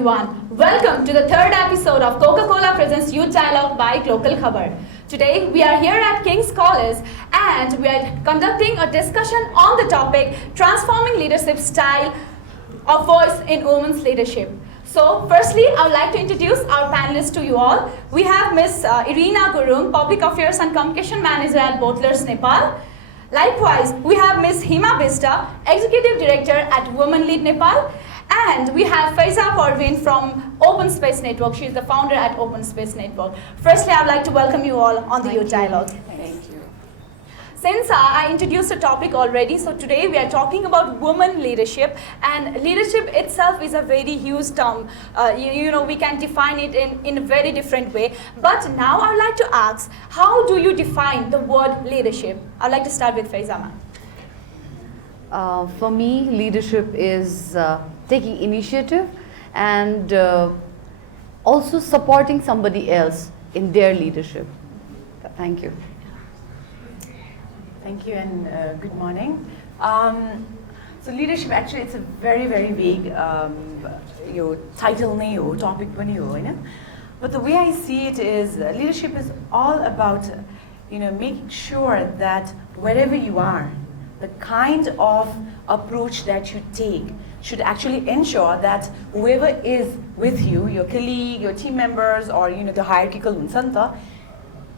everyone. Welcome to the third episode of Coca-Cola Presents Youth Dialogue by Glocal Khabar. Today we are here at King's College and we are conducting a discussion on the topic Transforming Leadership Style of Voice in Women's Leadership. So firstly, I would like to introduce our panelists to you all. We have Ms. Irina Gurung, Public Affairs and Communication Manager at Bottlers, Nepal. Likewise, we have Ms. Hima Bista, Executive Director at Women Lead Nepal. And we have Faija Parween from Open Space Network. She is the founder at Open Space Network. Firstly, I would like to welcome you all on the Youth Dialogue. Thank you. Since I introduced the topic already, so today we are talking about women leadership, and leadership itself is a very huge term. We can define it in a very different way. But now I would like to ask, how do you define the word leadership? I'd like to start with Faija ma'am. For me, leadership is taking initiative and also supporting somebody else in their leadership. Thank you. Thank you and good morning. So leadership actually it's a very vague title nahi ho, topic pani ho, हैन? But the way I see it is leadership is all about making sure that wherever you are, the kind of approach that you take should actually ensure that whoever is with you, your colleague, your team members, or the hierarchical unsanta,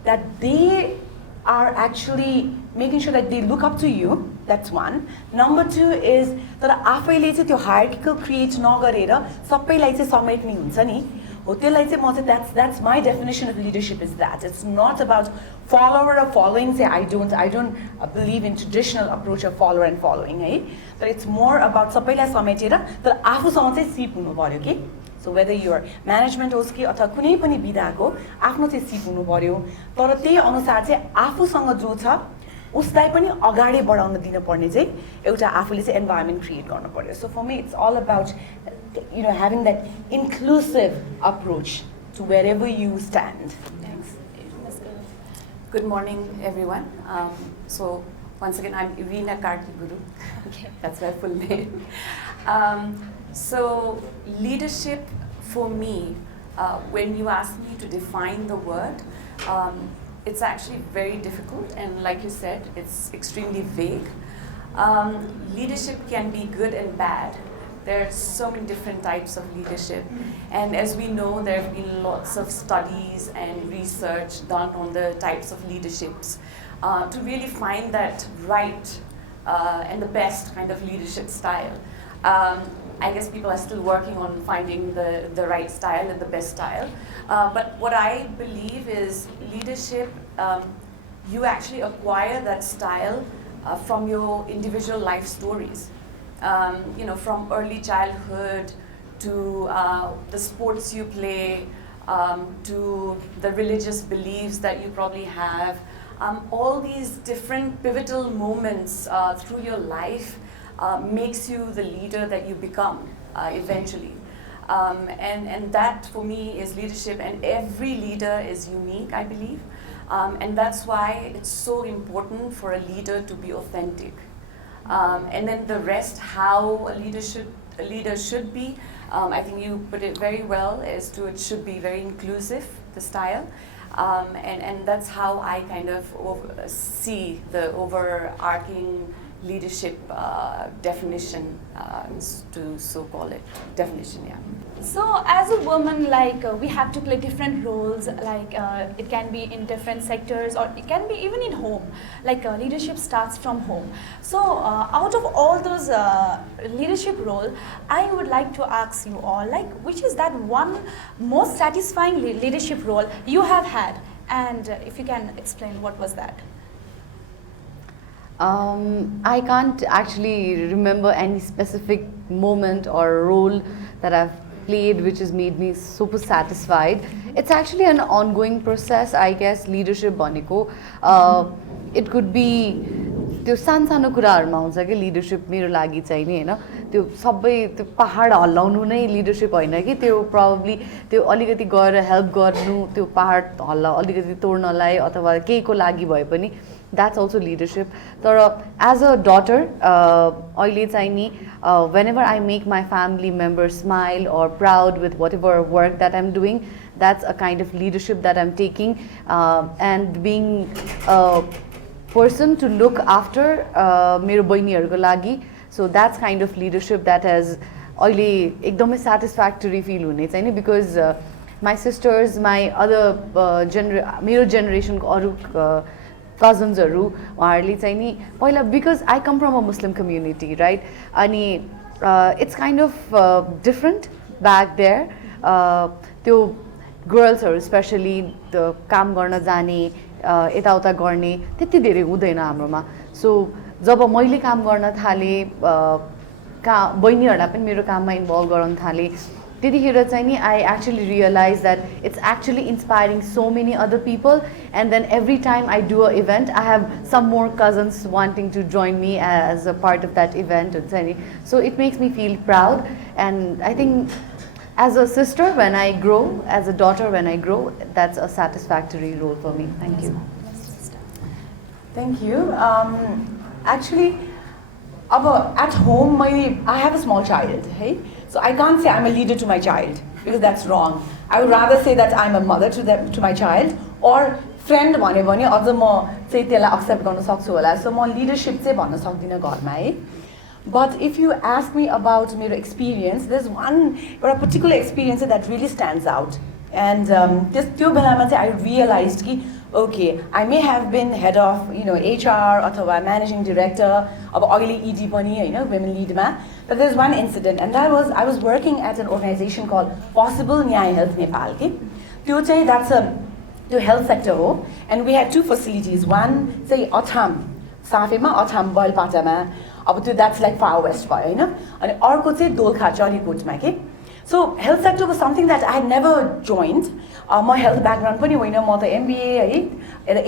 that they are actually making sure that they look up to you. That's one. Number two is that आफैले चाहिँ त्यो hierarchical create नगरेर सबैलाई चाहिँ समेट्ने हुन्छ नि हो त्यसलाई चाहिँ म चाहिँ that's my definition of leadership is that it's not about follower or following. Say I don't believe in traditional approach of follower and following है, but it's more about सबैलाई समेटेर तर आफूसँग चाहिँ सिप हुनु पर्यो के. So whether your management होस् कि अथवा कुनै पनि विधाको आफ्नो चाहिँ सिप हुनु पर्यो, तर त्यही अनुसार चाहिँ आफूसँग जो छ उसलाई पनि अगाडि बढाउन दिन पर्ने चाहिँ एउटा आफूले चाहिँ environment create गर्नु पर्यो. So for me it's all about having that inclusive approach to wherever you stand. Thanks. Good morning everyone. So once again I'm Irina Karki Gurung. Okay. That's my full name. So leadership for me, when you ask me to define the word, it's actually very difficult, and like you said, it's extremely vague. Leadership can be good and bad. There are so many different types of leadership, and as we know, there have been lots of studies and research done on the types of leaderships to really find that right and the best kind of leadership style. I guess people are still working on finding the right style and the best style. But what I believe is leadership, you actually acquire that style from your individual life stories. From early childhood to the sports you play, to the religious beliefs that you probably have. All these different pivotal moments through your life makes you the leader that you become eventually. And that for me is leadership, and every leader is unique, I believe. And that's why it's so important for a leader to be authentic. And then the rest, how a leader should be, I think you put it very well, as to it should be very inclusive, the style. And that's how I kind of see the overarching leadership definition, to so call it, definition, yeah. So as a woman, we have to play different roles, it can be in different sectors or it can be even in home, leadership starts from home. So out of all those leadership roles, I would like to ask you all, which is that one most satisfying leadership role you have had, and if you can explain what was that? I can't actually remember any specific moment or role that I've played which has made me super satisfied. It's actually an ongoing process, I guess, leadership bhaneko. It could be त्यो सानो कुराहरुमा हुन्छ कि leadership मेरो लागि चाहिँ नि हैन त्यो सबै त्यो पहाड हल्लाउनु नै लिडरशिप हैन कि त्यो प्रोबब्ली त्यो अलिकति गएर हेल्प गर्नु त्यो पहाड अलिकति तोड्नलाई अथवा केहीको लागि भए पनि that's also leadership. So, as a daughter, whenever I make my family members smile or proud with whatever work that I'm doing, that's a kind of leadership that I'm taking, and being a person to look after मेरो बहिनीहरुको लागि. So that's kind of leadership that has अहिले एकदमै satisfactory feel हुने चाहिँ नि, because my sisters, my other मेरो generation को अरु cousins haru uharले चाहिँ नि पहिला, because I come from a Muslim community, right, अनि it's kind of different back there. त्यो girls haru especially the काम गर्न जाने यताउता गर्ने त्यति धेरै हुँदैन हाम्रोमा. So जब मैले काम गर्न थाले बहिनीहरुलाई पनि मेरो काममा इन्भल्भ गराउन थाले त्यतिखेर चाहिँ नि I actually realized that it's actually inspiring so many other people, and then every time I do an event I have some more cousins wanting to join me as a part of that event, so it makes me feel proud. And I think as a sister when I grow, as a daughter when I grow, that's a satisfactory role for me. Thank you. Thank you. Actually, at home I have a small child, hey? So I can't say I'm a leader to my child, because that's wrong. I would rather say that I'm a mother to my child, or friend भन्यो भने अझ म चाहिँ त्यसलाई accept गर्न सक्छु होला. So म leadership चाहिँ भन्न सक्दिनँ घरमा है. But if you ask me about मेरो experience, there's one particular experience that really stands out. And त्यो बेलामा चाहिँ I realized कि okay, I may have been head of HR अथवा managing director अब अहिले ED पनि हैन women lead मा, but there's one incident, and that was I was working at an organization called Possible Nyaya Health Nepal के त्यो चाहिँ that's a health sector हो, and we had two facilities. One चाहिँ अछाम साफेमा अछाम बलपाटामा, अब त्यो that's like far west भयो हैन, अनि अर्को चाहिँ दोलखा चरीकोटमा के. So health sector was something that I had never joined. My health background पनि होइन, म त MBA है,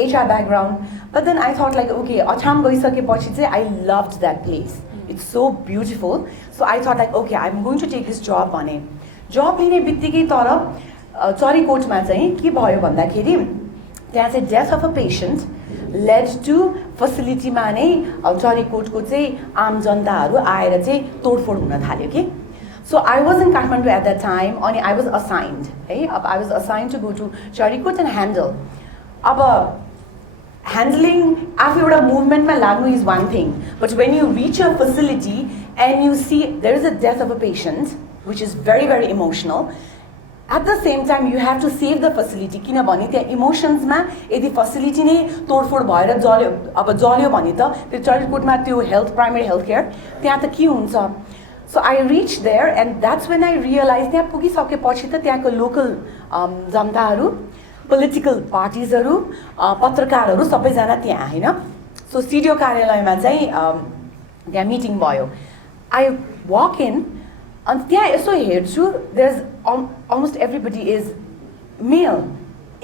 HR background. But then I thought like, okay, Achham गइसकेपछि चाहिँ I loved that place. It's so beautiful. So I thought like, okay, I'm going to take this job भने. Job लिने बित्तिकै तर चरीकोटमा चाहिँ के भयो भन्दाखेरि त्यहाँ चाहिँ death of a patient led to facility मा नै चरीकोटको चाहिँ आम जनताहरू आएर चाहिँ तोडफोड हुन थाल्यो के. So I was in Kathmandu at that time, and I was assigned. Hey, I was assigned to go to Charikot and handle. Handling after a movement is one thing, but when you reach a facility and you see there is a death of a patient, which is very, very emotional, at the same time you have to save the facility. किनभने त्यहाँ emotions मा यदि facility नै तोडफोड भएर जल्यो भने त त्यो चरीकोटमा त्यो health primary health care त्यहाँ त के हुन्छ. So I reached there, and that's when I realized त्यहाँ पुगिसकेपछि त त्यहाँको local जनताहरू, political partiesहरू, पत्रकारहरू सबैजना त्यहाँ हैन. So CDO कार्यालयमा चाहिँ त्यहाँ meeting भयो. I walk in, and त्यहाँ यसो हेर्छु, there's almost everybody is male.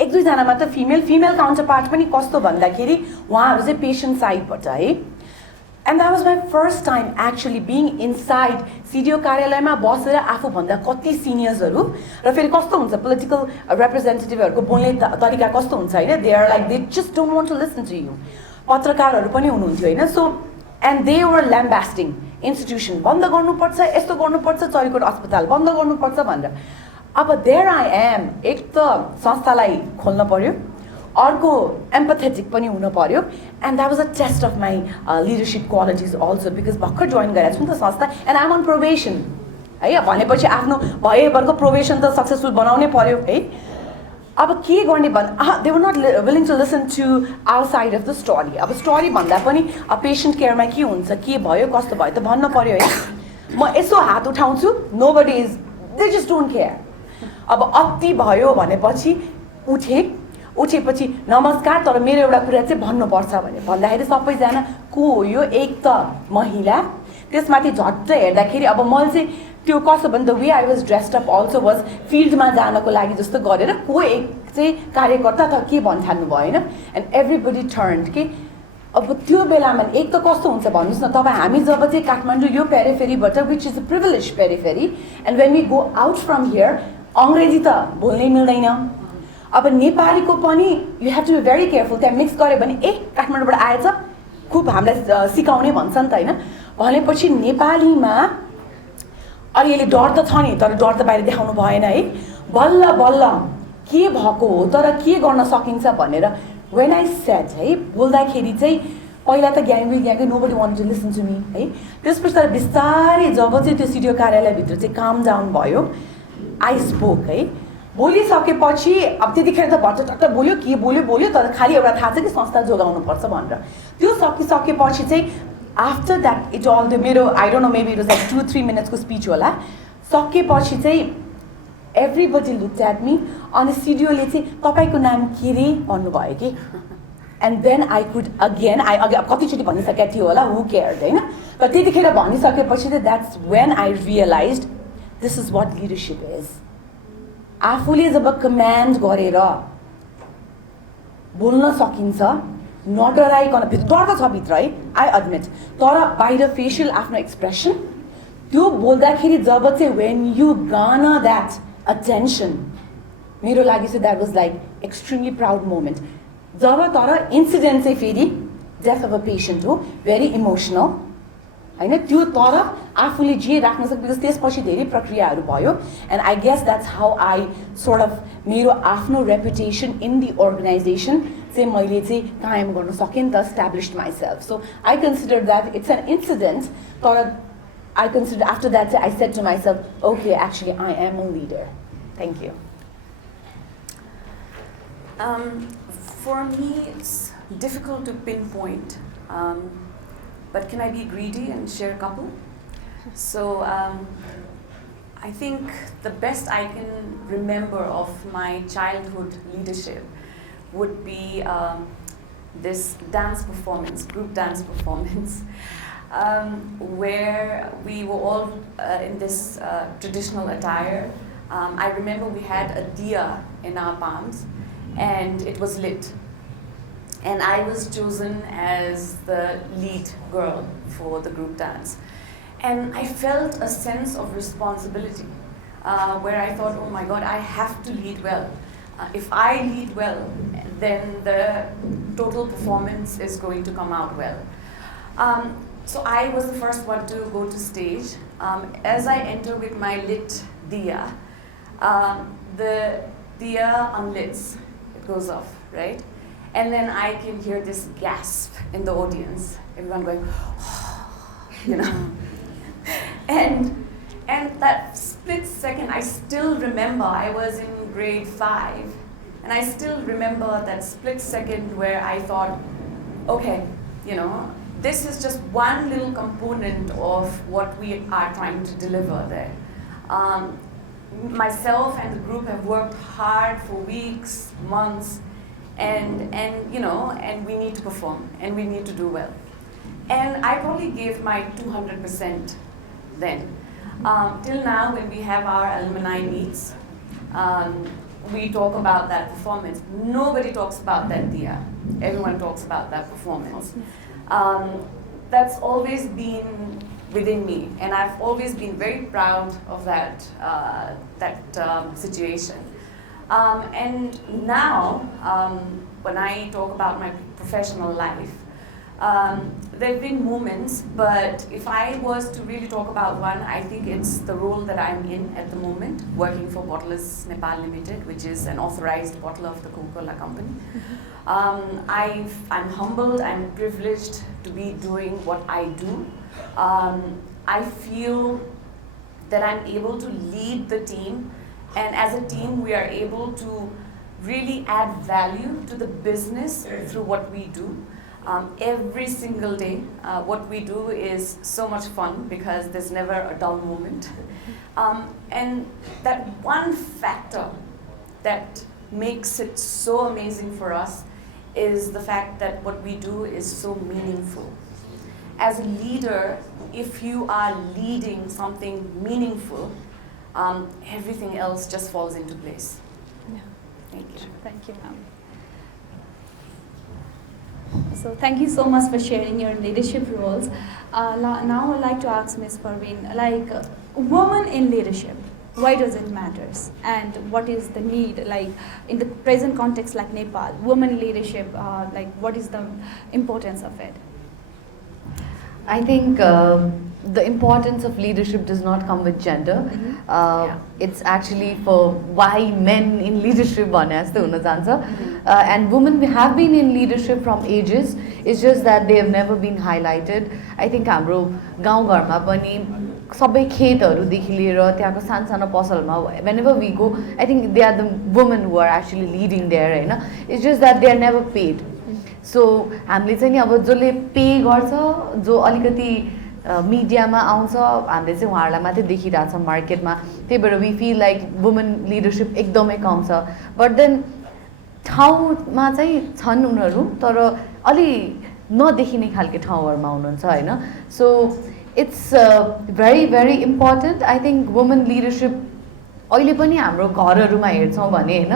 एक दुई जना मात्र female counterpart पनि कस्तो भन्दाखेरि उहाँहरू चाहिँ patient side बाट है. And that was my first time actually being inside CDO कार्यालयमा बसेर आफूभन्दा कति सिनियर्सहरू र फेरि कस्तो हुन्छ पोलिटिकल रिप्रेजेन्टेटिभहरूको बोल्ने तरिका कस्तो हुन्छ हैन, they are like they just don't want to listen to you. पत्रकारहरू पनि हुनुहुन्थ्यो हैन. So and they were lambasting institution, बन्द गर्नुपर्छ, यस्तो गर्नुपर्छ, चरीकोट अस्पताल बन्द गर्नुपर्छ भनेर. अब there I am, एक त संस्थालाई खोल्न पर्यो, अर्को empathetic पनि हुन पर्यो, and that was a test of my leadership qualities also, because भर्खर join गरेको छु नि त संस्था, and I'm on probation है. भनेपछि आफ्नो भएभरको probation त सक्सेसफुल बनाउनै पर्यो है. अब के गर्ने भन्, they were not willing to listen to our side of the story. अब story भन्दा पनि patient care मा के हुन्छ, के भयो, कस्तो भयो त भन्न पर्यो है. म यसो हात उठाउँछु, nobody is, they just don't care. अब अति भयो भनेपछि उठेपछि नमस्कार, तर मेरो एउटा कुरा चाहिँ भन्नुपर्छ भने भन्दाखेरि सबैजना को हो यो, एक त महिला, त्यसमाथि झट्ट हेर्दाखेरि अब मैले चाहिँ त्यो कसो भने the way I was dressed up also was फिल्डमा जानको लागि जस्तो गरेर को एक चाहिँ कार्यकर्ता त के भन्न थाल्नु भयो हैन. And everybody turned के अब त्यो बेलामा एक त कस्तो हुन्छ भन्नुहोस् न तपाईँ हामी जब चाहिँ काठमाडौँ यो पेरिफेरीबाट which is a privilege periphery and when we go out from here अङ्ग्रेजी त बोल्नै मिल्दैन अब नेपालीको पनि you have to be very careful त्यहाँ मिक्स गऱ्यो भने काठमाडौँबाट आएछ खुब हामीलाई सिकाउने भन्छ नि त होइन भनेपछि नेपालीमा अलिअलि डर त छ नि तर डर त बाहिर देखाउनु भएन है बल्ल बल्ल के भएको हो तर के गर्न सकिन्छ भनेर वेन आई सेट है बोल्दाखेरि चाहिँ पहिला त ग्याङ्गी nobody want to listen to me है त्यसपछि तर बिस्तारै जब चाहिँ त्यो सिडिओ कार्यालयभित्र चाहिँ काम डाउन भयो आई स्पोक है बोलिसकेपछि अब त्यतिखेर त भट्ट बोल्यो के बोल्यो तर खालि एउटा थाहा छ कि संस्था जोगाउनुपर्छ भनेर त्यो सकिसकेपछि चाहिँ after that it all the मेरो I don't know maybe it was like 2-3 मिनट्सको स्पिच होला सकेपछि चाहिँ एभ्रीबडी लुक्ड एट मी अनि सिडिओले चाहिँ तपाईँको नाम के रे भन्नुभयो कि and then I could again अघि अब कतिचोटि भनिसकेको थियो होला हु केयर्ड होइन तर त्यतिखेर भनिसकेपछि चाहिँ that's when I realise this is what leadership is आफूले जब कमान्ड गरेर बोल्न सकिन्छ नडराइकन डर त छ भित्र है आई एडमिट तर बाहिर फेसियल आफ्नो एक्सप्रेसन त्यो बोल्दाखेरि जब चाहिँ when you gonna that attention मेरो लागि चाहिँ that was like extremely proud moment जब तर इन्सिडेन्ट चाहिँ फेरि डेथ अफ अ पेसेन्ट हो भेरी इमोसनल होइन त्यो तर आफूले जे राख्न सक्छ बिकज त्यसपछि धेरै प्रक्रियाहरू भयो and I guess that's how I sort of मेरो आफ्नो रेपुटेसन इन दि अर्गनाइजेसन चाहिँ मैले चाहिँ कायम गर्न सकेँ नि त established myself so I consider that it's an incident तर I consider after that I said to myself, okay, actually I am a leader. Thank you. For me, it's difficult to pinpoint, but can I be greedy and share a couple? So I think the best I can remember of my childhood leadership would be this dance performance, group dance performance. Where we were all in this traditional attire. I remember we had a diya in our palms and it was lit. And I was chosen as the lead girl for the group dance. And I felt a sense of responsibility where I thought, oh my God, I have to lead well. If I lead well, then the total performance is going to come out well. So I was the first one to go to stage. As I enter with my lit diya, the diya unlits, it goes off, right? And then I can hear this gasp in the audience, everyone going, you know. And that split second, I still remember, I was in grade 5, and I still remember that split second where I thought, okay, you know, this is just one little component of what we are trying to deliver there. Myself and the group have worked hard for weeks, months, and you know, and we need to perform, and we need to do well. And I probably gave my 200% then. Till now, when we have our alumni meets, we talk about that performance. Nobody talks about that diya. Everyone talks about that performance. That's always been within me, and I've always been very proud of that situation. And now, when I talk about my professional life, there have been moments, but if I was to really talk about one, I think it's the role that I'm in at the moment, working for Bottlers Nepal Limited, which is an authorized bottler of the Coca-Cola company. I'm humbled, I'm privileged to be doing what I do. I feel that I'm able to lead the team, and as a team we are able to really add value to the business through what we do. Every single day, what we do is so much fun because there's never a dull moment. And that one factor that makes it so amazing for us is the fact that what we do is so meaningful. As a leader, if you are leading something meaningful, everything else just falls into place. Yeah. Thank you. Thank you, ma'am. So thank you so much for sharing your leadership roles. Now I'd like to ask Ms. Parween, like women in leadership, why does it matters, and what is the need, like in the present context like Nepal, women leadership, like what is the importance of it? I think the importance of leadership does not come with gender. It's actually for why men in leadership and women have been in leadership from ages. It's just that they have never been highlighted. I think हाम्रो गाउँघरमा पनि सबै खेतहरूदेखि लिएर त्यहाँको सानो पसलमा whenever we go, I think they are the women who are actually leading there हैन. It's just that they are never paid. So हामीले चाहिँ नि अब जसले पे गर्छ, जो अलिकति मिडियामा आउँछ, हामीले चाहिँ उहाँहरूलाई मात्रै देखिरहेछ मार्केटमा. त्यही भएर we feel like women leadership एकदमै कम छ. बट देन ठाउँमा चाहिँ छन् उनीहरू, तर अलि नदेखिने खालको ठाउँहरूमा हुनुहुन्छ होइन. So it's very very important. I think women leadership अहिले पनि हाम्रो घरहरूमा हेर्छौँ भने होइन,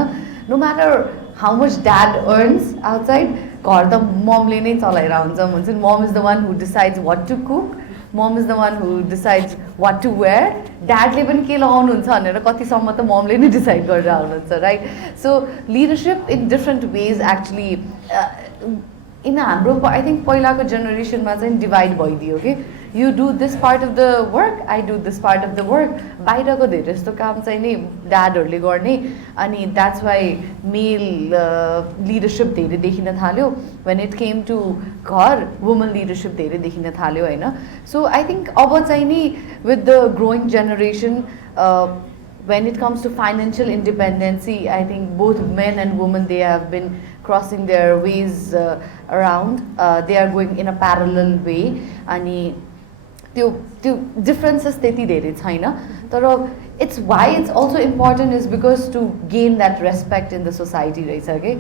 no matter how much dad earns outside, घर त ममले नै चलाइरहन्छ. हुन्छ mum is the one who decides what to cook, mum is the one who decides what to wear. ड्याडले पनि के लगाउनुहुन्छ भनेर कतिसम्म त ममले नै डिसाइड गरेर आउनुहुन्छ, right. So leadership in different ways actually in हाम्रो आई थिङ्क पहिलाको जेनेरेसनमा चाहिँ डिभाइड भइदियो कि you do this part of the work, I do this part of the work. बाहिरको धेरै जस्तो काम चाहिँ नि ड्याडहरूले गर्ने, अनि that's why male leadership धेरै देखिन थाल्यो. When it came to घर, women leadership धेरै देखिन थाल्यो होइन. So I think अब चाहिँ नि with the growing generation, when it comes to financial independency, I think both men and women, they have been crossing their ways around. They are going in a parallel way. अनि त्यो differences त्यति धेरै छैन. तर it's why it's also important is because to gain that respect in the society रहेछ के.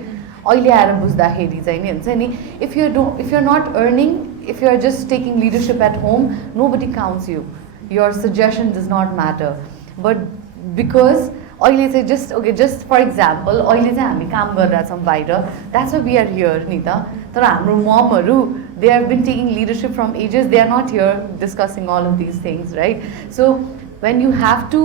अहिले आएर बुझ्दाखेरि चाहिँ नि हुन्छ नि, if you're not earning, if you're just taking leadership at home, nobody counts you. Your suggestion does not matter. But because अहिले चाहिँ just for example, अहिले चाहिँ हामी काम गरिरहेछौँ बाहिर, that's why we are here नि त. तर हाम्रो ममहरू, they have been taking leadership from ages, they are not here discussing all of these things, right? So when you have to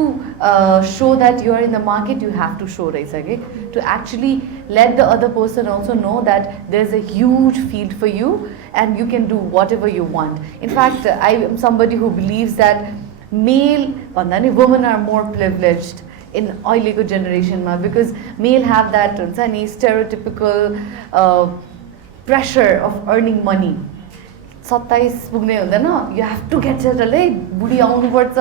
show that you are in the market, you have to show रहेछ के, to actually let the other person also know that there's a huge field for you and you can do whatever you want. In fact, I am somebody who believes that male भन्दा नि women are more privileged in अहिलेको जेनेरेसनमा, because male have that हुन्छ नि stereotypical pressure of earning money. 27 पुग्ने हुँदैन, you have to get settled, है बुढी आउनुपर्छ,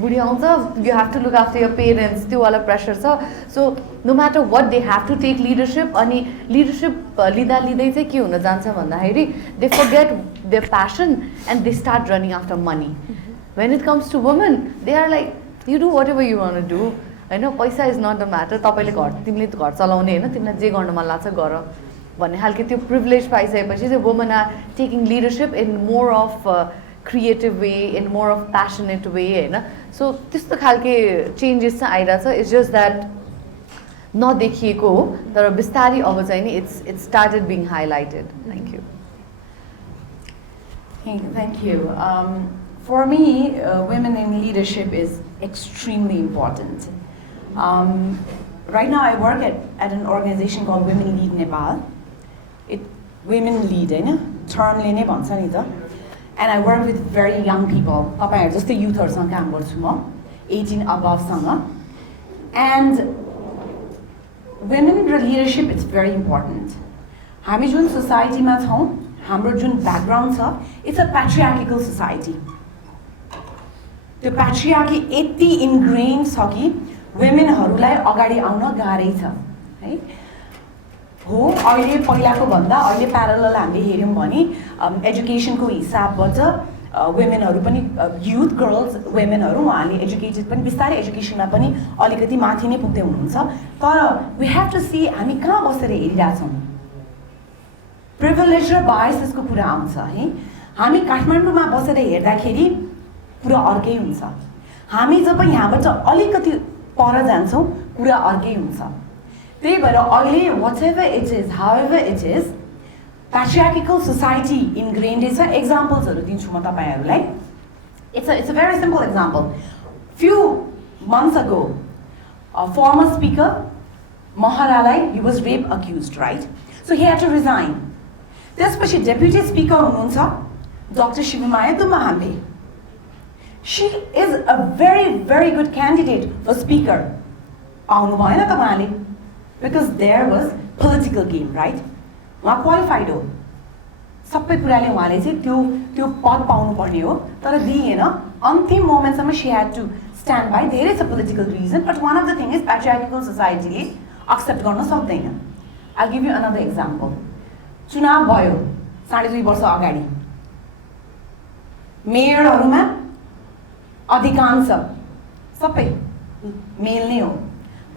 बुढी आउँछ, you have to look after your parents, त्यो वाला प्रेसर छ. So no matter what, they have to take leadership. अनि leadership लिँदा लिँदै चाहिँ के हुन जान्छ भन्दाखेरि they forget their passion and they start running after money. When it comes to women, they are like, you do whatever you want to do. होइन, पैसा इज नट द म्याटर. तपाईँले तिमीले घर चलाउने होइन, तिमीलाई जे गर्न मन लाग्छ गर भन्ने खालको त्यो प्रिभिलेज पाइसकेपछि चाहिँ woman are taking leadership in more of creative way, in more of passionate way होइन. सो त्यस्तो खालके चेन्जेस चाहिँ आइरहेछ. इट्स जस्ट द्याट नदेखिएको हो, तर बिस्तारै अब चाहिँ नि it's started being highlighted. Thank you. Thank you. For me, women in leadership is extremely important. Right now I work at an organization called Women Lead Nepal. Women lead, होइन, termले नै भन्छ नि त. And I work with very young people. तपाईहरु जस्तै युथहरुसँग काम गर्छु म, 18 above सँग. And women in leadership, it's very important. हामी जुन सोसाइटीमा छौँ, हाम्रो जुन ब्याकग्राउन्ड छ, it's a patriarchal society. त्यो patriarchy यति ingrained छ कि womenहरूलाई अगाडि आउन गाह्रै छ है. हो, अहिले पहिलाको भन्दा अहिले प्यारलल हामीले हेर्यौँ भने एजुकेसनको हिसाबबाट वुमेनहरू पनि, युथ गर्ल्स वुमेनहरू, उहाँले एजुकेटेड पनि, बिस्तारै एजुकेसनमा पनि अलिकति माथि नै पुग्दै हुनुहुन्छ. तर वी हेभ टु सी हामी कहाँ बसेर हेरिरहेछौँ. प्रिभिलेज र बायसेसको कुरा आउँछ है. हामी काठमाडौँमा बसेर हेर्दाखेरि कुरा अर्कै हुन्छ. हामी जब यहाँबाट अलिकति पर जान्छौँ, कुरा अर्कै हुन्छ. त्यही भएर अहिले whatever it is, however it is, patriarchal society ingrained छ examples दिन्छु म तपाईहरुलाई it's a very simple example few months ago a former speaker Maharalai he was rape accused right so he had to resign त्यसपछि deputy speaker हुनुहुन्छ Dr. Shivamaya Dumahambe she is a very good candidate for speaker आउनु भएन तपाईले because there was political game right उहाँ qualified हो सबै कुराले उहाँले चाहिँ त्यो पद पाउनु पर्ने हो तर दिएन अन्तिम मोमेन्टसम्म she had to stand by there is a political reason but one of the thing is patriarchal society ले accept गर्न सक्दैन I'll give you another example चुनाव भयो 2.5 वर्ष अगाडि मेयरहरुमा अधिकांश सबै मेल नै हो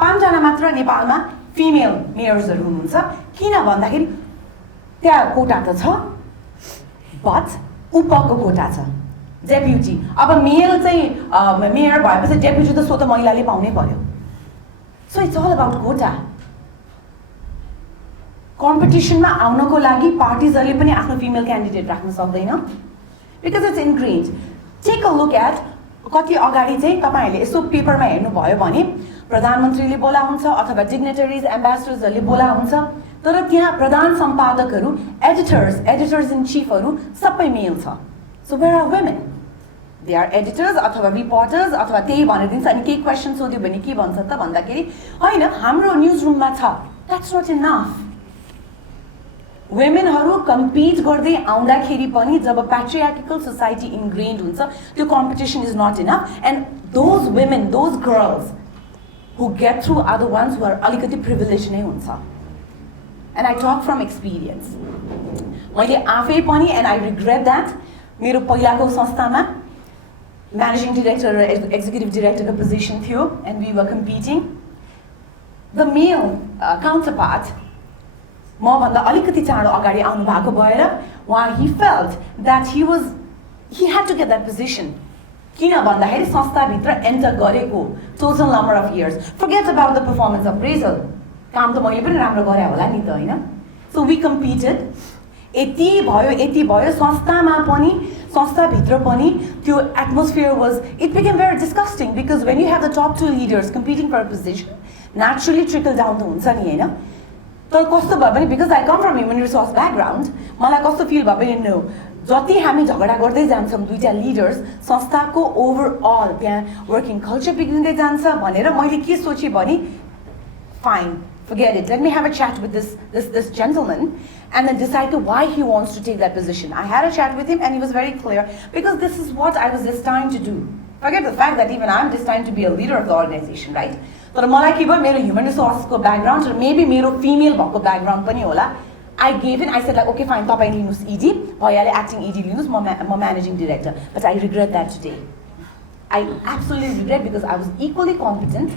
5 जना मात्र नेपालमा फिमेल मेयर्सहरु हुनुहुन्छ किन भन्दाखेरि त्यहाँ कोटा त छ बट उपको कोटा छ डेप्युटी अब मेल चाहिँ मेयर भएपछि डेप्युटी त स्वतः महिलाले पाउनै पर्यो सो इट्स अल अबाउट कोटा कम्पिटिसनमा आउनको लागि पार्टीजहरुले पनि आफ्नो फिमेल क्यान्डिडेट राख्न सक्दैन because it's ingrained take a look at कति अगाडि चाहिँ तपाईहरुले यसो पेपरमा हेर्नु भयो भने प्रधानमन्त्रीले बोला हुन्छ अथवा डिग्नेटरीज एम्बेसडर्सहरुले बोला हुन्छ तर त्यहाँ प्रधान सम्पादकहरु एडिटर्स इन चीफहरु सबै मेल छ so where are women they are editors अथवा रिपोर्टर्स अथवा त्यही भनिदिन्छ अनि केही क्वेशन सोध्यो भने के भन्छ त भन्दाखेरि हैन हाम्रो न्यूज रुममा छ द्याट्स नट इनफ वुमेनहरु कम्पिट गर्दै आउँदाखेरि पनि जब patriarchal society ingrained हुन्छ त्यो competition is not enough and those women those girls who get through are the ones who are alikati privileged नै हुन्छ and I talk from experience मैले आफै पनि and I regret that मेरो पहिलाको संस्थामा managing director or executive director को position थियो and we were competing the male counterpart म भन्दा अलिकति चाँडो अगाडि आउनु भएको भएर उहाँ he felt that he had to get that position किन भन्दाखेरि संस्थाभित्र एन्टर गरेको total number of years forget about the performance appraisal काम त मैले पनि राम्रो गरे होला नि त हैन so we competed यति भयो संस्थामा पनि संस्थाभित्र पनि त्यो atmosphere was it became very disgusting because when you have the top two leaders competing for a position naturally trickle down त हुन्छ नि हैन तर कस्तो भयो भने because I come from human resource background मलाई कस्तो फिल भयो भने नो जति हामी झगडा गर्दै जान्छौं दुईटा लिडर्स संस्थाको ओभरअल त्यहाँ वर्किङ कल्चर बिग्रिँदै जान्छ भनेर मैले के सोचे भने fine forget it let me have a chat with this gentleman and then decide why he wants to take that position I had a chat with him and he was very clear because this is what I was destined to do forget the fact that even I'm destined to be a leader of the organization right तर मलाई के भयो मेरो human रिसोर्सको background र maybe मेरो female भएको background पनि होला I gave in I said like okay fine तपाई लिनुस् ED भइहाले एक्टिङ ED लिनुस् म managing director but I regret that today I absolutely regret because I was equally competent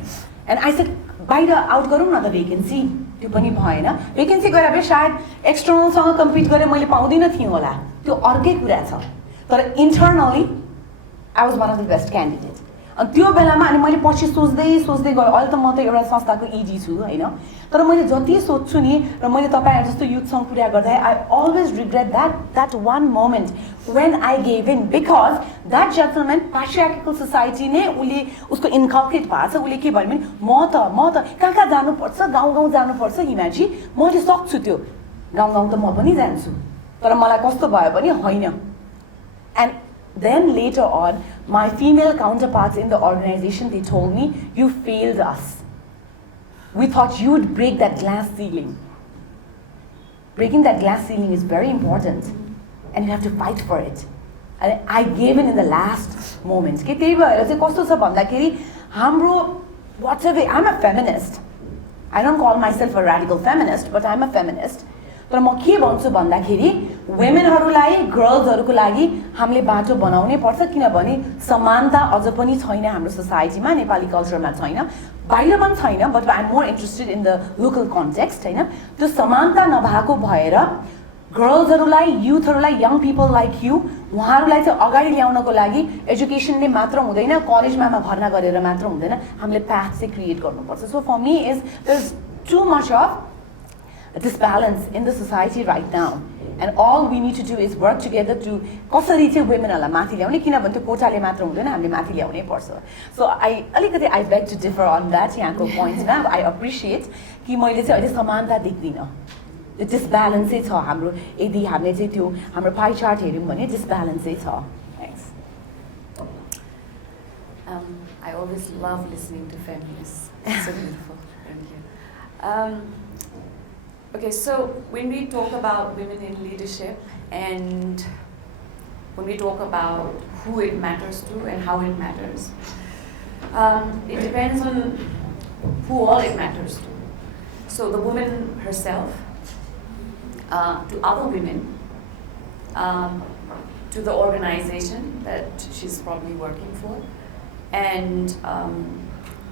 and I said बाहिर out गरौँ न त vacancy त्यो पनि भएन vacancy गरे भए सायद एक्सटर्नल सँग कम्पिट गरे मैले पाउँदिन थिएँ होला त्यो अर्कै कुरा छ तर internally I was one of the best candidates अनि त्यो बेलामा अनि मैले पछि सोच्दै गए अहिले त म त एउटा संस्थाको ED छु हैन तर मैले जति सोच्छु नि र मैले तपाईहरु जस्तो युथसँग कुरा गर्दा I always regret that one moment when I gave in because that gentleman patriarchal society ने उले उसको इन्कल्केट भएको छ उले के भन्यो भने म त कहाँ जानु पर्छ गाउँ जानु पर्छ हिमाजी मैले सक्छु त्यो गाउँ त म पनि जान्छु तर मलाई कस्तो भयो भने हैन and then later on my female counterparts in the organization they told me you failed us we thought you'd break that glass ceiling breaking that glass ceiling is very important and you have to fight for it and I gave in the last moment के त्यही भएर चाहिँ कस्तो छ भन्दाखेरि हाम्रो whatever I'm a feminist I don't call myself a radical feminist but I'm a feminist तर म के भन्छु भन्दाखेरि वुमेनहरुलाई गर्ल्सहरुको लागि हामीले बाटो बनाउनै पर्छ किनभने समानता अझ पनि छैन हाम्रो सोसाइटीमा नेपाली कल्चरमा छैन बाहिर पनि छैन but I am more interested in the local context हैन त्यो समानता नभएको भएर गर्ल्सहरुलाई युथहरुलाई यङ पिपल लाइक यु उहाँहरुलाई चाहिँ अगाडि ल्याउनको लागि एजुकेसनले मात्र हुँदैन कलेजमा भर्ना गरेर मात्र हुँदैन हामीले पाथ चाहिँ क्रिएट गर्नुपर्छ so for me is there is too much of disbalance in the society right now and all we need to do is work together to कसरी चाहिँ womenहरूलाई माथि ल्याउने किनभने त्यो कोटाले मात्र हुँदैन हामीले माथि ल्याउनै पर्छ so I beg to differ on that यहाँको pointsमा I appreciate कि मैले चाहिँ अहिले समानता देख्दिनँ त्यो डिसब्यालेन्सै छ हाम्रो यदि हामीले चाहिँ त्यो हाम्रो पाइ चार्ट हेर्यौँ भने डिसब्यालेन्सै छ Thanks. I always love listening to feminists. It's so beautiful. Thank you. Okay, so when we talk about women in leadership and when we talk about who it matters to and how it matters, it depends on who all it matters to. So the woman herself, to other women, to the organization that she's probably working for, and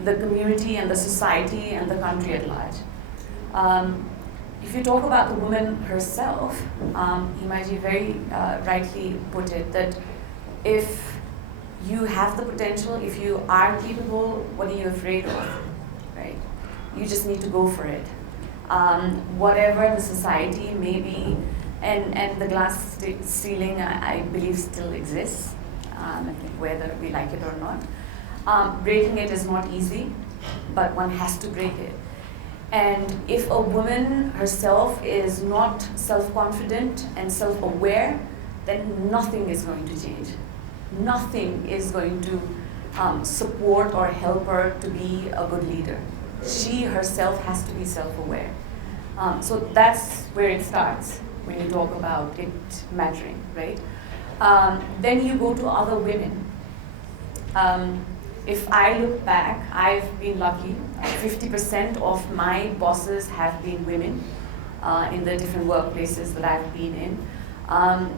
the community and the society and the country at large. If you talk about the woman herself, Himaji very rightly put it that if you have the potential, if you are capable, what are you afraid of, right? You just need to go for it. Whatever the society may be, and the glass ceiling, I believe still exists, whether we like it or not. Breaking it is not easy, but one has to break it. And if a woman herself is not self-confident and self-aware, then nothing is going to change. Nothing is going to support or help her to be a good leader. She herself has to be self-aware. So that's where it starts when you talk about it mattering, right? Then you go to other women. If I look back, I've been lucky. 50% of my bosses have been women in the different workplaces that I've been in.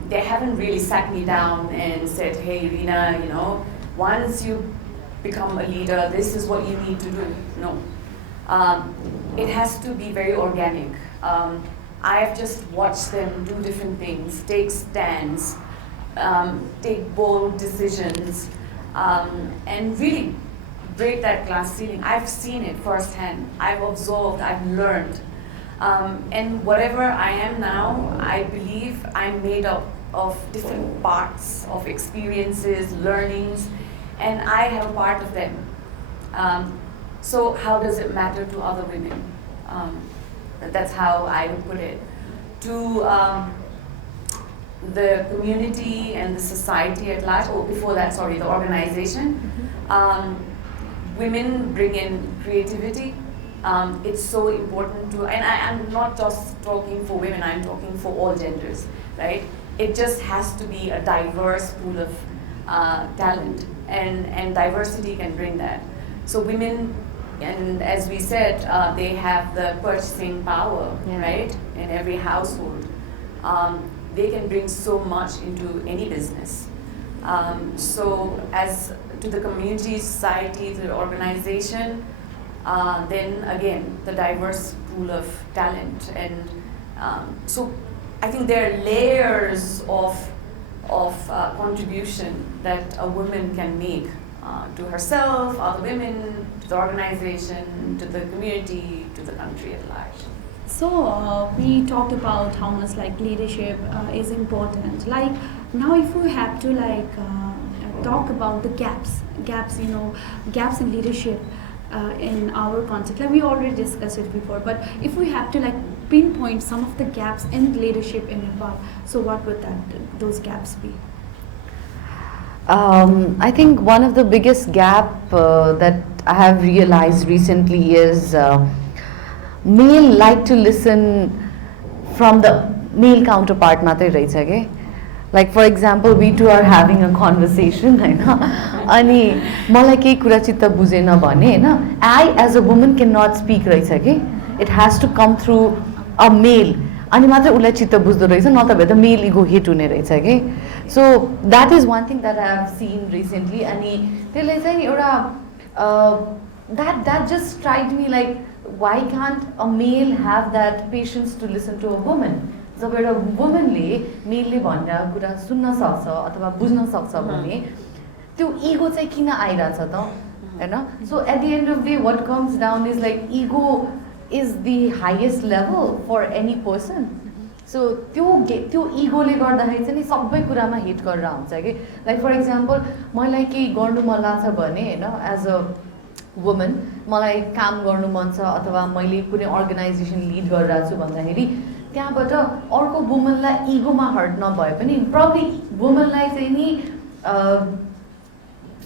They haven't really sat me down and said, hey, Irina, you know, once you become a leader, this is what you need to do. No. It has to be very organic. I've just watched them do different things, take stands, take bold decisions, and really break that glass ceiling. I've seen it firsthand. I've observed, I've learned. And whatever I am now, I believe I'm made up of different parts of experiences, learnings, and I have a part of them. So how does it matter to other women? That's how I would put it. To the community and the society at large, before that, sorry, the organization. Women bring in creativity. It's so important to, and I'm not just talking for women, I'm talking for all genders, right? It just has to be a diverse pool of talent, and diversity can bring that. So women, and as we said, they have the purchasing power, right, in every household. They can bring so much into any business. So as to the community, society, the organization, then again, the diverse pool of talent. And so I think there are layers of contribution that a woman can make to herself, other women, to the organization, to the community, to the country at large. So we talked about how much like leadership is important. Like now, if we have to like talk about the gaps, you know, gaps in leadership in our context. Like we already discussed it before, but if we have to like pinpoint some of the gaps in leadership in Nepal, so what would those gaps be? I think one of the biggest gap that I have realized recently is male like to listen from the male counterpart मात्रै रहेछ के. Like for example, we two are having a conversation हैन, अनि मलाई केही कुरा चित्त बुझेन भने हैन, I as a woman cannot speak रहेछ के. It has to come through a male. अनि मात्रै उसलाई चित्त बुझ्दो रहेछ, नत्र the male ego hit हुने रहेछ के. So that is one thing that I have seen recently. अनि त्यसले चाहिँ एउटा that just struck me like, why can't a male have that patience to listen to a woman? जब एउटा वुमनले मेलले भनेर कुरा सुन्न सक्छ अथवा बुझ्न सक्छ भने त्यो ईगो चाहिँ किन आइराछ त हैन. So at the end of the day, what comes down is like ego is the highest level for any person. So त्यो इगोले गर्दाखेरि चाहिँ नि सबै कुरामा हिट गरेर हुन्छ कि लाइक फर इक्जाम्पल मलाई केही गर्नु मन लाग्छ भने होइन एज अ वुमन मलाई काम गर्नु मन छ अथवा मैले कुनै अर्गनाइजेसन लिड गरिरहेको छु भन्दाखेरि त्यहाँबाट अर्को वुमनलाई इगोमा हर्ट नभए पनि प्रब्लम वुमनलाई चाहिँ नि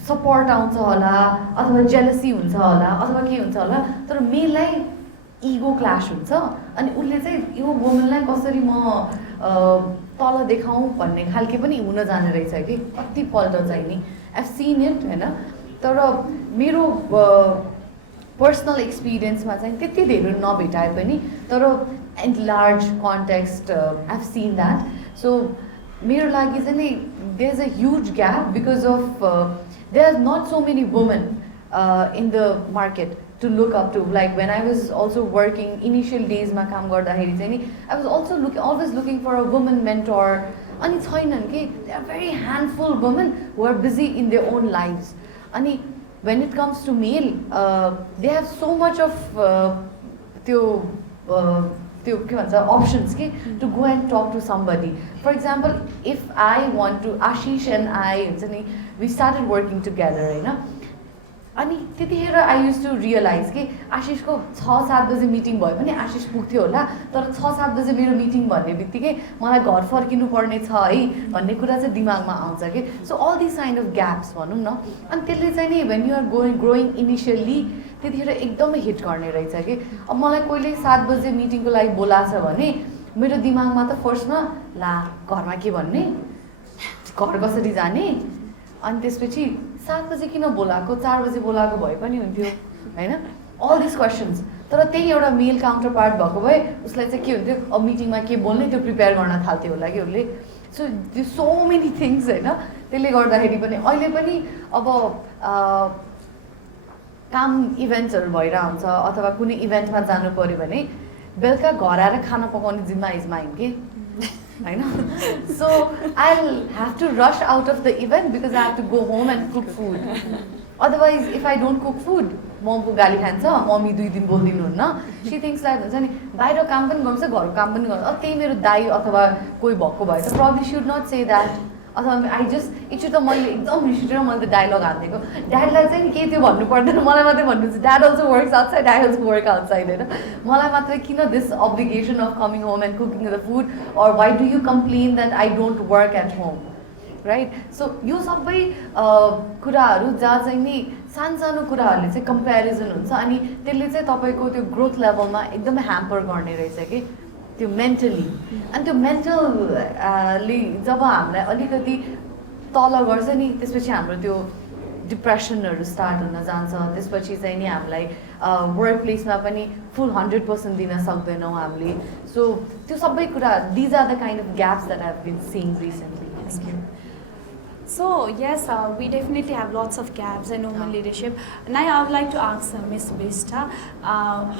सपोर्ट आउँछ होला अथवा जेलसी हुन्छ होला अथवा के हुन्छ होला तर मेललाई इगो क्ल्यास हुन्छ अनि उसले चाहिँ यो वुमनलाई कसरी म तल देखाउँ भन्ने खालके पनि हुन जाने रहेछ कि कतिपल्ट चाहिँ नि आई सिन इट होइन तर मेरो पर्सनल एक्सपिरियन्समा चाहिँ त्यति धेरै नभेटाए पनि तर at large context I seen that so मेरो लागि चाहिँ नि there is a huge gap because of there are not so many women in the market to look up to. Like when I was also working initial days ma kaam garदाखेरि चाहिँ नि I was also always looking for a woman mentor अनि छैनन् कि they are very handful women who are busy in their own lives अनि when it comes to male they have so much of त्यो के भन्छ options के to go and talk to somebody. For example, if I want to Ashish and I हुन्छ नि we started working together हैन अनि त्यतिखेर आई युज टु रियलाइज कि आशिषको 6-7 बजे मिटिङ भयो भने आशिष पुग्थ्यो होला तर 6-7 बजे मेरो मिटिङ भन्ने बित्तिकै मलाई घर फर्किनु पर्ने छ है भन्ने कुरा चाहिँ दिमागमा आउँछ कि so all this kind of gaps भनौँ न अनि त्यसले चाहिँ नि वेन युआर ग्रोइङ इनिसियल्ली त्यतिखेर एकदमै हिट गर्ने रहेछ कि अब मलाई कोहीले 7 बजे मिटिङको लागि बोलाएको छ भने मेरो दिमागमा त फर्स्टमा ला घरमा के भन्ने घर कसरी जाने अनि त्यसपछि 7 बजे किन बोलाएको 4 बजे बोलाएको भए पनि हुन्थ्यो होइन अल दिस क्वेसन्स तर त्यही एउटा मेल काउन्टर पार्ट भएको भए उसलाई चाहिँ के हुन्थ्यो अब मिटिङमा के बोल्ने त्यो प्रिपेयर गर्न थाल्थ्यो होला कि उसले सो मेनी थिङ्स होइन त्यसले गर्दाखेरि पनि अहिले पनि अब काम इभेन्ट्सहरू भइरहेको हुन्छ अथवा कुनै इभेन्टमा जानु पऱ्यो भने बेलुका घर आएर खाना पकाउने जिम्मा इज माइन के होइन so I have to rush out of the event because I have to go home and cook food otherwise if I don't cook food मम्मीको गाली खान्छ मम्मी 2 दिन बोलिदिनुहुन्न सी थिङ्स लाइक हुन्छ नि बाहिर काम पनि गर्छ घरको काम पनि गर्छ अब त्यही मेरो दाइ अथवा कोही भएको भए त problem should not say that अथवा आई जस्ट एकचोटि त मैले एकदम रिस उठेर मैले त डायलग हानिदिएको ड्याडलाई चाहिँ नि केही त्यो भन्नु पर्दैन मलाई मात्रै भन्नुहुन्छ dad also works outside I also work outside होइन मलाई मात्रै किन this obligation of coming home and cooking the food or why do you complain that I don't work at home right so यो सबै कुराहरू जहाँ चाहिँ नि सानो कुराहरूले चाहिँ कम्पेरिजन हुन्छ अनि त्यसले चाहिँ तपाईँको त्यो ग्रोथ लेभलमा एकदमै ह्याम्पर गर्ने रहेछ कि त्यो मेन्टली अनि त्यो मेन्टलले जब हामीलाई अलिकति तल गर्छ नि त्यसपछि हाम्रो त्यो डिप्रेसनहरू स्टार्ट हुन जान्छ त्यसपछि चाहिँ नि हामीलाई वर्क प्लेसमा पनि फुल 100% दिन सक्दैनौँ हामीले सो त्यो सबै कुरा these are the kind of gaps that I have been seeing recently So yes, we definitely have lots of gaps in women leadership. Now I would like to ask Miss Bista,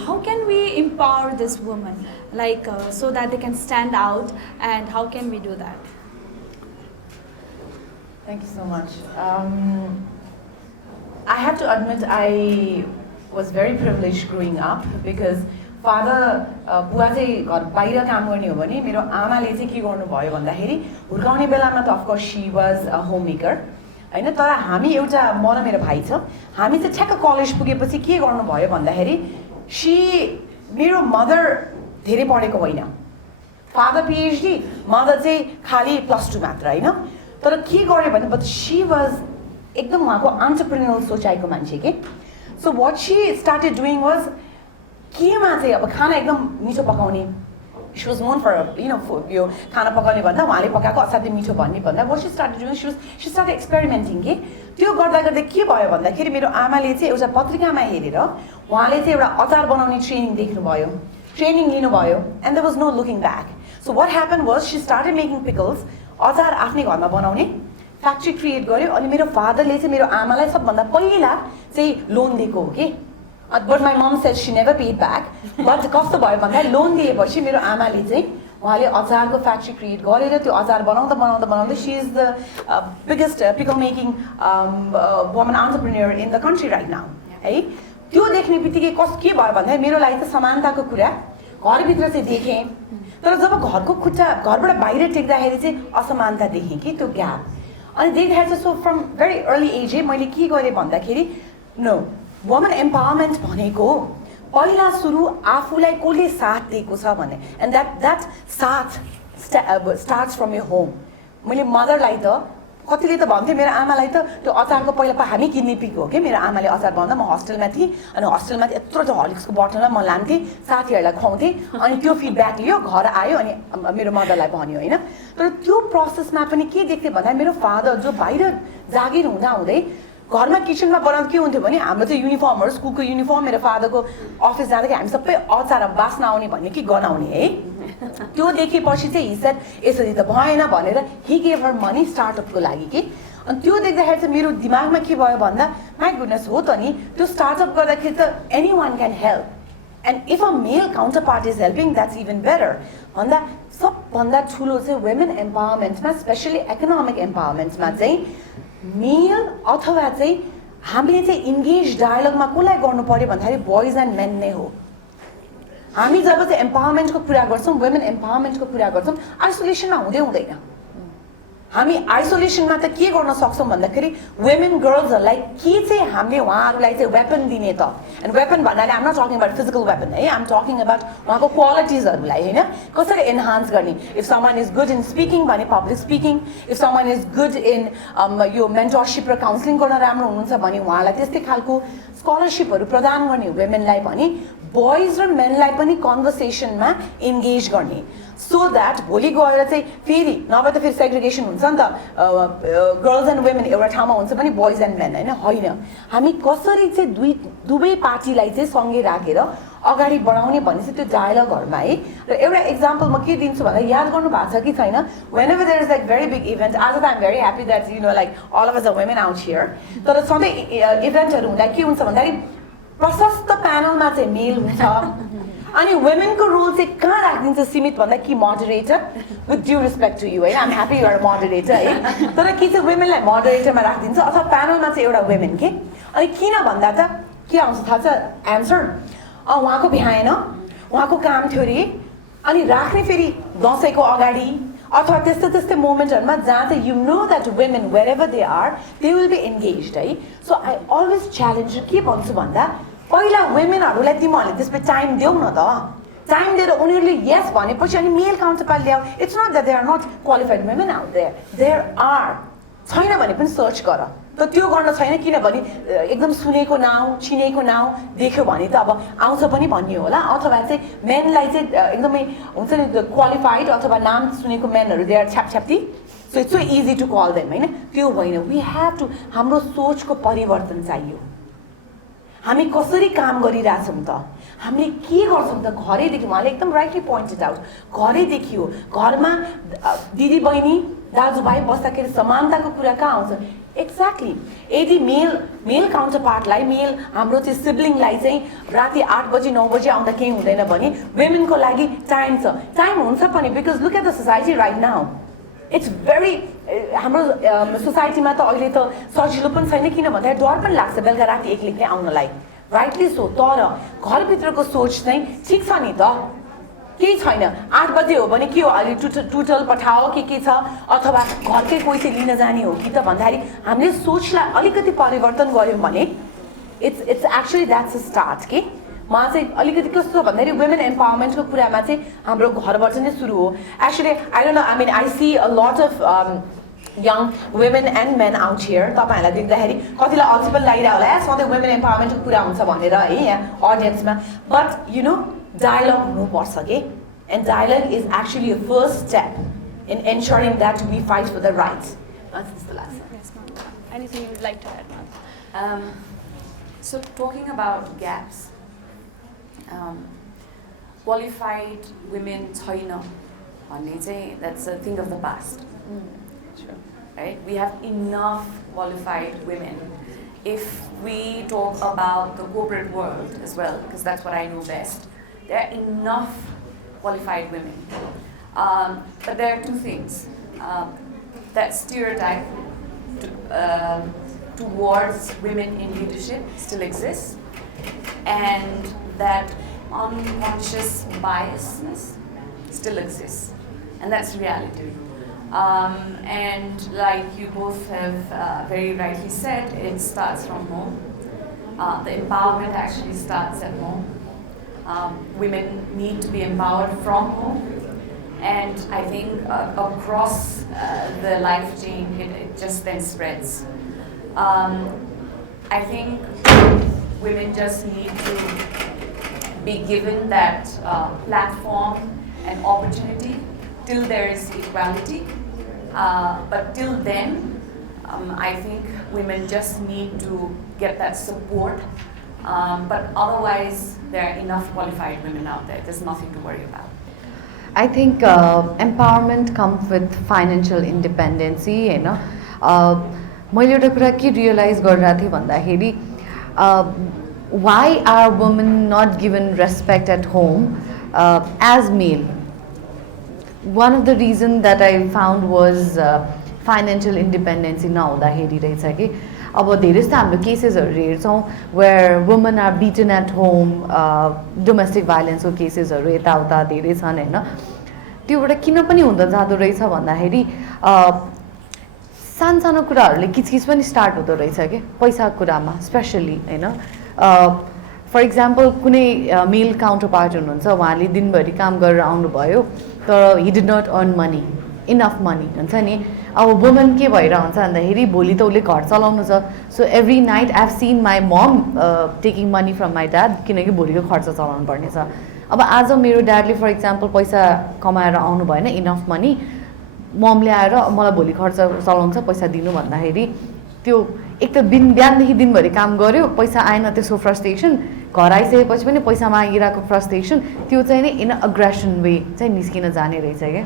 how can we empower this woman, like so that they can stand out, and how can we do that? Thank you so much. I have to admit I was very privileged growing up because father बुवा चाहिँ घर बाहिर काम गर्ने हो भने मेरो आमाले चाहिँ के गर्नुभयो भन्दाखेरि हुर्काउने बेलामा त of course she was a home maker होइन तर हामी एउटा म र मेरो भाइ छ हामी चाहिँ ठ्याक्क कलेज पुगेपछि के गर्नुभयो भन्दाखेरि मेरो मदर धेरै पढेको होइन फादर पिएचडी मदर चाहिँ खालि +2 मात्र होइन तर के गर्यो भने बट सी वाज एकदम उहाँको एन्टरप्रेन्योरल सोचाइको मान्छे के so what she started doing was केमा चाहिँ अब खाना एकदम मिठो पकाउने सी वाज नोन फर यो खाना पकाउने भन्दा उहाँले पकाएको असाध्यै मिठो भन्ने भन्दा what she started doing she started experimenting के त्यो गर्दा गर्दै के भयो भन्दाखेरि मेरो आमाले चाहिँ एउटा पत्रिकामा हेरेर उहाँले चाहिँ एउटा अचार बनाउने ट्रेनिङ लिनुभयो and there was no looking back so what happen was she started making pickles अचार आफ्नै घरमा बनाउने फ्याक्ट्री क्रिएट गर्यो अनि मेरो फादरले चाहिँ मेरो आमालाई सबभन्दा पहिला चाहिँ लोन दिएको हो कि but my mom said she never paid back but कस्तो भयो भन्दा लोन दिएपछि मेरो आमाले चाहिँ उहाँले अचारको फ्याक्ट्री क्रिएट गरेर त्यो अचार बनाउँदा she is the biggest pickle making woman entrepreneur in the country right now है त्यो देख्ने बित्तिकै के भयो भन्दाखेरि मेरो लागि त समानताको कुरा घरभित्र चाहिँ देखेँ तर जब घरको खुट्टा घरबाट बाहिर टेक्दाखेरि चाहिँ असमानता देखेँ कि त्यो ग्याप अनि देख्दाखेरि चाहिँ so from very early age मैले के गरेँ भन्दाखेरि नो वुमन एम्पावरमेन्ट भनेको पहिला सुरु आफूलाई कसले साथ दिएको छ भने एन्ड द्याट साथ स्टार्ट्स फ्रम यर होम मैले मदरलाई त कतिले त भन्थे मेरो आमालाई त त्यो अचारको पहिला हामी किन्ने पिक हो कि मेरो आमाले अचार बनाउँदा म हस्टेलमा थिएँ अनि हस्टेलमा यत्रो त्यो हर्लिक्सको बोतलमा म लान्थेँ साथीहरूलाई खुवाउँथेँ अनि त्यो फिडब्याक लियो घर आयो अनि मेरो मदरलाई भन्यो होइन तर त्यो प्रोसेसमा पनि के देख्थेँ भन्दा मेरो फादर जो बाहिर जागिर हुँदै घरमा किचनमा बनाउँदा के हुन्थ्यो भने हाम्रो चाहिँ युनिफर्महरू स्कुलको युनिफर्म मेरो फादरको अफिस जाँदाखेरि हामी सबै अचार बास्न आउने भन्ने कि गनाउने है त्यो देखेपछि चाहिँ हिसेड यसरी त भएन भनेर हि गेभ हर मनी स्टार्टअपको लागि कि अनि त्यो देख्दाखेरि चाहिँ मेरो दिमागमा के भयो भन्दा माई गुडनेस हो त नि त्यो स्टार्टअप गर्दाखेरि त any one can help and if a male counter part is helping that's even better भन्दा सबभन्दा ठुलो चाहिँ वुमेन एम्पावरमेन्टमा स्पेसली इकोनोमिक एम्पावरमेन्टमा चाहिँ मेल अथवा चाहिँ हामीले चाहिँ इन्गेज डायलगमा कसलाई गर्नु पर्यो भन्दाखेरि बोइज एन्ड मेन नै हो हामी जब चाहिँ एम्पावरमेन्टको कुरा गर्छौँ वुमेन एम्पावरमेन्टको कुरा गर्छौँ आइसोलेसनमा हुँदैन हामी आइसोलेसनमा त के गर्न सक्छौँ भन्दाखेरि वुमेन गर्ल्सहरूलाई के चाहिँ हामीले उहाँहरूलाई चाहिँ वेपन दिने त एन्ड वेपन भन्नाले I'm not talking about physical weapon है आम टकिङ अबाउट उहाँको क्वालिटिजहरूलाई होइन कसरी एन्हान्स गर्ने if someone is good in speaking भने public speaking if someone is good in यो मेन्टरसिप र काउन्सिलिङ गर्न राम्रो हुनुहुन्छ भने उहाँलाई त्यस्तै खालको स्कलरसिपहरू प्रदान गर्ने वुमेनलाई भने बोइज र मेनलाई पनि कन्भर्सेसनमा इन्गेज गर्ने सो द्याट भोलि गएर चाहिँ फेरि नभए त फेरि सेग्रिगेसन हुन्छ नि त गर्ल्स एन्ड वुमेन एउटा ठाउँमा हुन्छ भने बोइज एन्ड मेन होइन हामी कसरी चाहिँ दुवै पार्टीलाई चाहिँ सँगै राखेर अगाडि बढाउने भन्ने चाहिँ त्यो डायलगहरूमा है र एउटा इक्जाम्पल म के दिन्छु भन्दा याद गर्नु भएको छ कि छैन whenever there is like very big event आज त I'm very happy that you know like all of us a women out here तर सधैँ इभेन्टहरू हुँदा के हुन्छ भन्दाखेरि प्रशस्त प्यानलमा चाहिँ मेल हुन्छ अनि वुमेनको रोल चाहिँ कहाँ राखिदिन्छ सीमित भन्दा कि moderator with due respect to you है आइम ह्याप्पी युआर मोडरेटर है तर के चाहिँ वुमेनलाई मोडरेटरमा राखिदिन्छ अथवा प्यानलमा चाहिँ एउटा वुमेन के अनि किन भन्दा त के आउँछ थाहा छ एन्सर उहाँको भ्याएन उहाँको काम थियो अरे अनि राख्ने फेरि दसैँको अगाडि अथवा त्यस्तै मोमेन्टहरूमा जहाँ चाहिँ you know that women wherever they are they will be engage है सो आई अलवेज च्यालेन्ज के भन्छु भन्दा पहिला वुमेनहरूलाई तिमीहरूले त्यसपछि टाइम देऊ न त टाइम दिएर उनीहरूले यस भनेपछि अनि मेल काउन्टर पार्ट ल्याऊ it's not that they are not qualified women out there are छैन भने पनि सर्च गर त त्यो गर्न छैन किनभने एकदम सुनेको नाउँ चिनेको नाउँ देख्यो भने त अब आउँछ पनि भन्ने होला अथवा चाहिँ मेनलाई चाहिँ एकदमै हुन्छ नि क्वालिफाइड अथवा नाम सुनेको मेनहरू दे आर छ्यापछ्याप्ती so it's so easy to call them होइन त्यो होइन वी हेभ टु हाम्रो सोचको परिवर्तन चाहियो हामी कसरी काम गरिरहेछौँ त हामीले के गर्छौँ त घरैदेखि उहाँले एकदम राइटली पोइन्टेड आउट घरैदेखि हो घरमा दिदी बहिनी दाजुभाइ बस्दाखेरि समानताको कुरा कहाँ आउँछ एक्ज्याक्टली यदि मेल काउन्टर पार्टलाई मेल हाम्रो चाहिँ सिब्लिङलाई चाहिँ राति 8 बजी 9 बजी आउँदा केही हुँदैन भने वुमेनको लागि टाइम छ टाइम हुन्छ पनि because look at the society right now it's very हाम्रो सोसाइटीमा त अहिले त सजिलो पनि छैन किन भन्दाखेरि डर पनि लाग्छ बेलुका राति एक्लै आउनलाई राइटली सो तर घरभित्रको सोच चाहिँ ठिक छ नि त केही छैन 8 बजे हो भने के हो अहिले टुटल पठाओ के छ अथवा घरकै कोही चाहिँ लिन जाने हो कि त भन्दाखेरि हामीले सोचलाई अलिकति परिवर्तन गऱ्यौँ भने it's actually that's a start के उहाँ चाहिँ अलिकति कस्तो भन्दाखेरि वुमेन एम्पावरमेन्टको कुरामा चाहिँ हाम्रो घरबाट नै सुरु हो actually I don't know I mean I see a lot of young women and men out here तपाईँहरूलाई देख्दाखेरि कतिलाई अल्छी पनि लागिरहेको होला सधैँ वुमेन एम्पावरमेन्टको कुरा हुन्छ भनेर है यहाँ अडियन्समा बट यु नो डायलग हुनुपर्छ के and dialogue is actually a first step in ensuring that we fight for the rights Anything you would like to add, ma'am? So talking about gaps, qualified women छैन भन्ने चाहिँ that's a thing of the past. Sure. Right? We have enough qualified women. If we talk about the corporate world as well, because that's what I know best, there are enough qualified women. But there are two things. That stereotype towards women in leadership still exists, and that unconscious biasness still exists, and that's reality. And like you both have very rightly said, it starts from home. The empowerment actually starts at home. Women need to be empowered from home. And I think across the life chain, it just then spreads. I think women just need to be given that platform and opportunity till there is equality. But till then, I think women just need to get that support. But otherwise, there are enough qualified women out there. There's nothing to worry about. I think empowerment comes with financial independency, you know. मैले एउटा कुरा के realise गरिरहेको थिएँ भन्दाखेरि why are women not given respect at home as male? One of the reasons that I found was financial independency नहुँदाखेरि रहेछ कि अब धेरै जस्तो हाम्रो केसेसहरू हेर्छौँ where women are beaten at home, domestic violence को केसेसहरू यताउता धेरै छन् हैन त्योबाट किन पनि हुँदा जाँदो रहेछ भन्दाखेरि सानसानो कुराहरूले किचकिच पनि स्टार्ट हुँदो रहेछ के पैसाको कुरामा स्पेशली हैन फर इक्जाम्पल कुनै मेल काउन्टर पार्ट हुनुहुन्छ उहाँले दिनभरि काम गरेर आउनुभयो तर he did not earn money, enough money हुन्छ नि अब वुमन के भइरहेको हुन्छ भन्दाखेरि भोलि त उसले घर चलाउनु छ so every night I have seen my mom taking money from my dad किनकि भोलिको खर्च चलाउनु पर्ने छ अब आज मेरो ड्याडले फर इक्जाम्पल पैसा कमाएर आउनु भएन इनफ मनी ममले आएर मलाई भोलि खर्च चलाउनु छ पैसा दिनु भन्दाखेरि त्यो एक त बिहानदेखि दिनभरि काम गर्यो पैसा आएन त्यसको फ्रस्ट्रेसन घर आइसकेपछि पनि पैसा मागिरहेको फ्रस्ट्रेसन त्यो चाहिँ नि इन अग्रेसन वे चाहिँ निस्किन जाने रहेछ क्या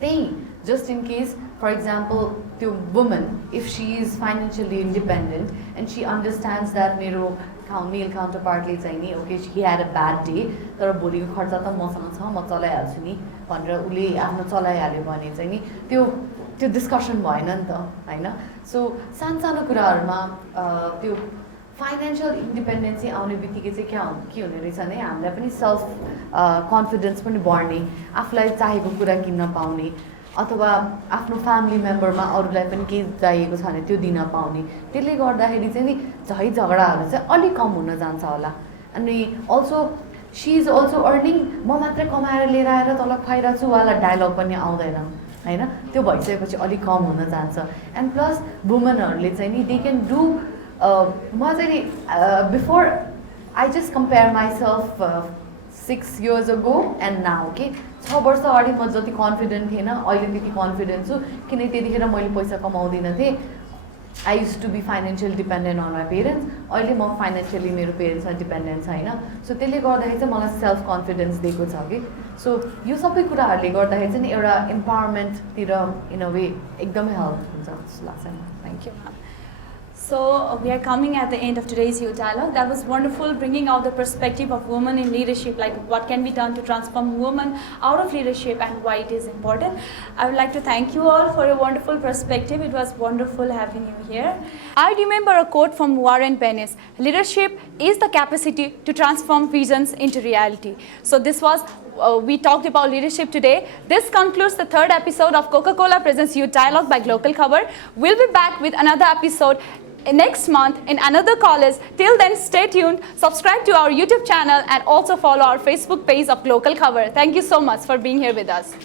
त्यही just in case, for example, the woman, if she is financially independent and she understands that मेरो male counterpartले चाहिँ नि okay he had a bad day तर भोलिको खर्च त मसँग छ म चलाइहाल्छु नि भनेर उसले आफ्नो चलाइहाल्यो भने चाहिँ नि त्यो डिस्कसन भएन नि त हैन सो सानसानो कुराहरुमा त्यो फाइनान्शियल इन्डिपेन्डेन्सी आउने बित्तिकै चाहिँ के हुने रहेछ भने हामीलाई पनि सेल्फ कन्फिडेन्स पनि बढ्ने आफूलाई चाहेको कुरा किन्न पाउने अथवा आफ्नो फ्यामिली मेम्बरमा अरूलाई पनि केही चाहिएको छ भने त्यो दिन पाउने त्यसले गर्दाखेरि चाहिँ नि झै झगडाहरू चाहिँ अलि कम हुन जान्छ होला अनि also she is also earning म मात्र कमाएर लिएर आएर तल खुवाइरहेको छु वाला डायलग पनि आउँदैन हैन त्यो भइसकेपछि अलि कम हुन जान्छ एन्ड प्लस वुमनहरूले चाहिँ नि दे क्यान डु म चाहिँ नि before I just compare myself 6 years ago and now के 6 वर्ष अगाडि म जति कन्फिडेन्ट थिएन अहिले त्यति कन्फिडेन्ट छु किनकि त्यतिखेर मैले पैसा कमाउँदिन थिएँ I used to be financial dependent on my parents अहिले म फाइनेन्शियली मेरो पेरेन्ट्समा डिपेन्डेन्ट छैन सो त्यसले गर्दाखेरि चाहिँ मलाई सेल्फ कन्फिडेन्स दिएको छ कि सो यो सबै कुराहरूले गर्दाखेरि चाहिँ एउटा इम्पावरमेन्टतिर इन अ वे एकदमै हेल्प हुन्छ जस्तो लाग्छ thank you So we are coming at the end of today's Youth Dialogue. That was wonderful, bringing out the perspective of women in leadership, like what can be done to transform women out of leadership and why it is important. I would like to thank you all for your wonderful perspective. It was wonderful having you here. I remember a quote from Warren Bennis: "Leadership is the capacity to transform visions into reality." So this was we talked about leadership today. This concludes the 3rd episode of Coca-Cola Presents Youth Dialogue by Glocal Khabar. We'll be back with another episode next month in another college. Till then, stay tuned, subscribe to our YouTube channel and also follow our Facebook page of Glocal Khabar. Thank you so much for being here with us.